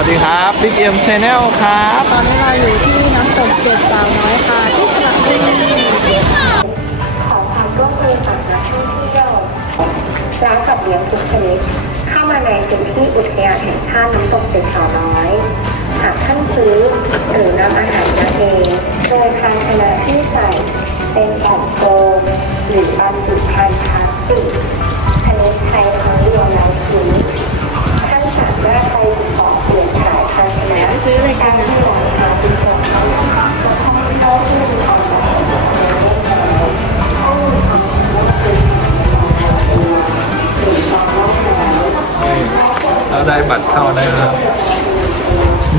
วัสดีครับบิ๊กเอ็มชแนลครับตอนนี้เราอยู่ที่น้ำตกเจ็ดสาวน้อยค่ะที่สระบุรีขอความร่วมมือจากนักท่องเที่ยวร้านสัตว์เลี้ยงทุกชนิดเข้ามาในพื้นที่อุทยานแห่งชาติน้ำตกเจ็ดสาวน้อยหากท่านซื้อหรือนำอาหารมาเองโดยภาชนะที่ใส่เป็นแผ่นโฟมหรือบรรจุภัณฑ์พลาสติก เขาจะทำให้เขาที่มีความสะอาดเราได้บัตรเข้าได้แล้ว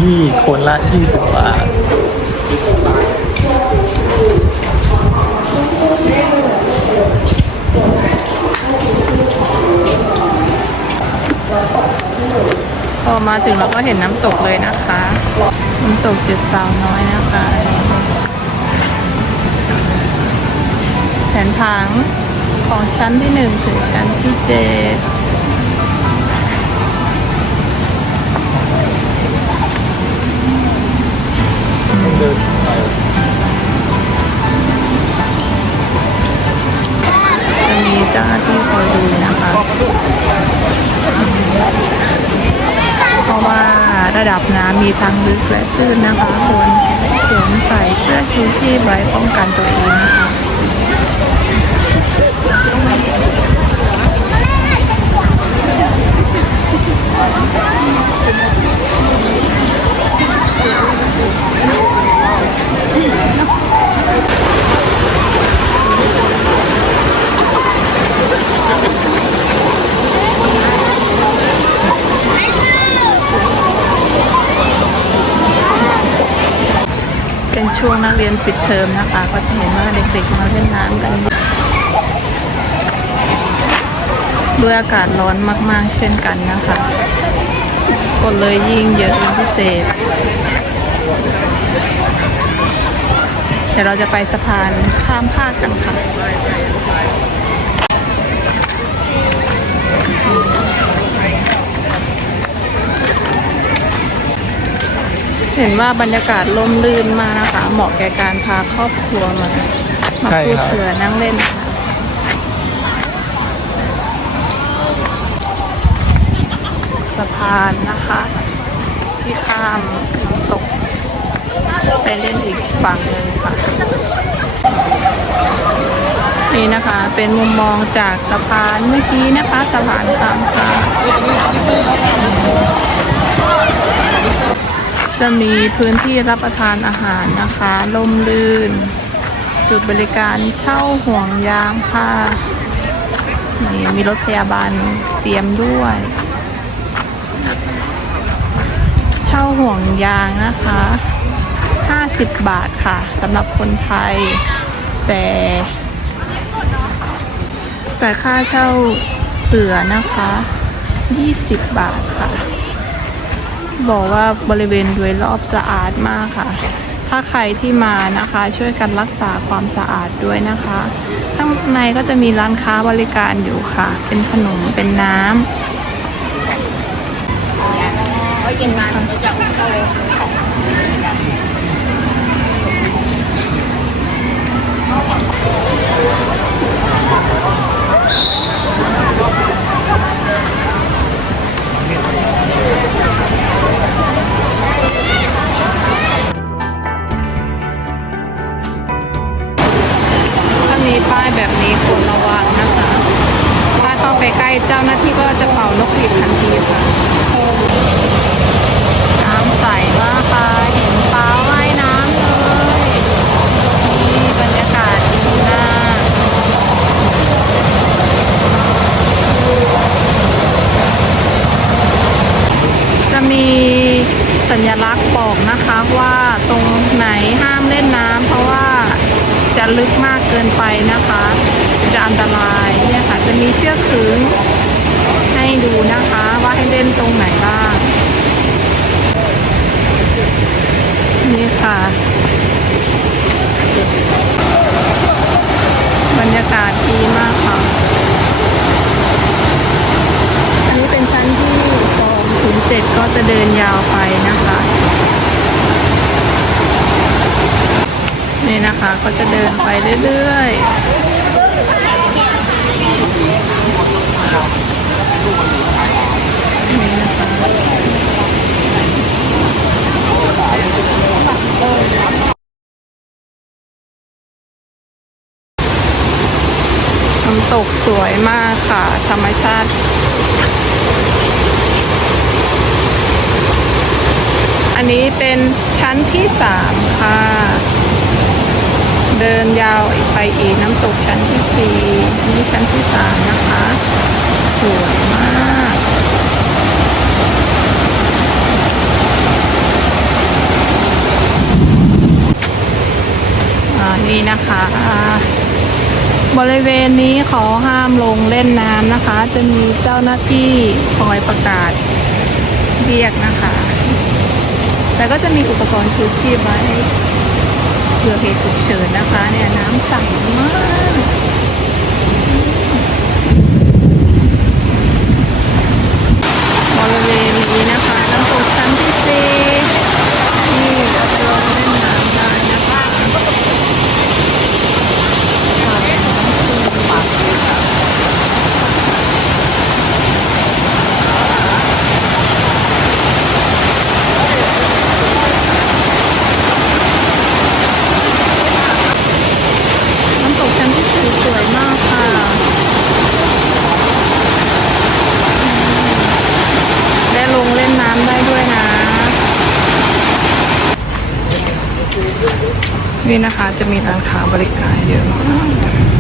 นี่คนละ20บาทพอมาถึงเราก็เห็นน้ำตกเลยนะคะ น้ำตกเจ็ดสาวน้อยนะคะ แผนผังของชั้นที่หนึ่งถึงชั้นที่เจ็ด ระดับน้ำมีทั้งลึกและตื้นนะคะควรสวมใส่เสื้อชูชีพไว้ป้องกันตัวเองนะคะ ช่วงนักเรียนปิดเทอมนะคะ ก็จะเห็นว่าเด็กๆมาเล่นน้ำกันเยอะด้วยอากาศร้อนมากๆ เช่นกันนะคะก็เลยยิ่งเยอะเป็นพิเศษ เดี๋ยวเราจะไปสะพานข้ามภาคกันค่ะ เห็นว่าบรรยากาศร่มรื่นมากนะคะ เหมาะแก่การพาครอบครัวมา มาใช่ปูครับ เสือนั่งเล่นค่ะสะพานนะคะ ที่ข้ามน้ำตก ไปเล่นอีกฝั่งหนึ่งค่ะ นี่นะคะเป็นมุมมองจากสะพานเมื่อกี้นะคะสะพานข้ามค่ะ จะมีพื้นที่รับประทานอาหารนะคะลมลื่น จุดบริการเช่าห่วงยางค่ะนี่มีรถพยาบาลเตรียมด้วย เช่าห่วงยางนะคะ 50 บาทค่ะสำหรับคนไทย แต่ แต่ค่าเช่าเสือนะคะ 20 บาทค่ะ บอกว่าบริเวณโดยรอบสะอาดมากค่ะ ถ้าใครที่มานะคะช่วยกันรักษาความสะอาดด้วยนะคะ ข้างในก็จะมีร้านค้าบริการอยู่ค่ะ เป็นขนมเป็นน้ำก็กินมาจากเลย ใกล้เจ้าหน้าที่ก็จะเป่านกหวีดทันทีค่ะน้ำใสมากค่ะเห็นปลาว่ายน้ำเลยนี่บรรยากาศดีมากจะมีสัญลักษณ์บอกนะคะว่าตรงไหนห้ามเล่นน้ำเพราะ จะลึกมากเกินไปนะคะ จะอันตรายเนี่ยค่ะ จะมีเชือกขึงให้ดูนะคะว่าให้เล่นตรงไหนบ้าง นี่ค่ะ บรรยากาศดีมากค่ะ อันนี้เป็นชั้นที่สองถึงเจ็ดก็จะเดินยาวไปนะคะ นี่นะคะก็จะเดินไปเรื่อยๆนี่นะคะน้ำตกสวยมากค่ะ ธรรมชาติอันนี้เป็นชั้นที่สามค่ะ เดินยาวไปอีกน้ำตกชั้นที่สี่นี่ชั้นที่สามนะคะ สวยมากอ่านี่นะคะ บริเวณนี้ขอห้ามลงเล่นน้ำนะคะ จะมีเจ้าหน้าที่คอยประกาศเรียกนะคะ แต่ก็จะมีอุปกรณ์ชูชีพไว้ เผื่อเหตุฉุกเฉินนะคะเนี่ยน้ำใสมากบริเวณนี้นะคะน้ำตกชั้นที่สี่นี่เราจะลงเล่นน้ำได้นะคะน้ำตกชั้นที่สี่สวยมากค่ะ ได้ลงเล่นน้ำได้ด้วยนะ นี่นะคะจะมีร้านค้าบริการเยอะมาก